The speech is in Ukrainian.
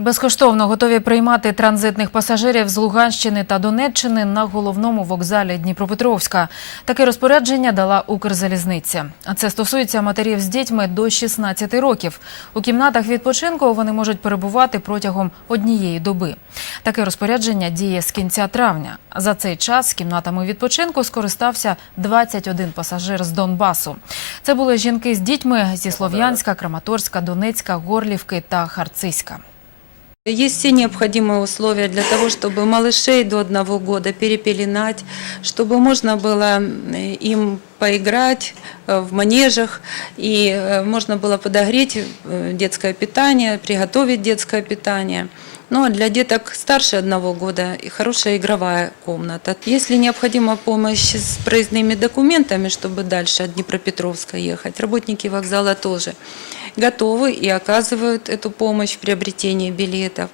Безкоштовно готові приймати транзитних пасажирів з Луганщини та Донеччини на головному вокзалі Дніпропетровська. Таке розпорядження дала Укрзалізниця. А це стосується матерів з дітьми до 16 років. У кімнатах відпочинку вони можуть перебувати протягом однієї доби. Таке розпорядження діє з кінця травня. За цей час кімнатами відпочинку скористався 21 пасажир з Донбасу. Це були жінки з дітьми зі Слов'янська, Краматорська, Донецька, Горлівки та Харциська. Есть все необходимые условия для того, чтобы малышей до одного года перепеленать, чтобы можно было э, им поиграть э, в манежах, и э, можно было подогреть э, детское питание, приготовить детское питание. Ну а для деток старше одного года и хорошая игровая комната. Если необходима помощь с проездными документами, чтобы дальше от Днепропетровска ехать, работники вокзала тоже готовы и оказывают эту помощь в приобретении билетов.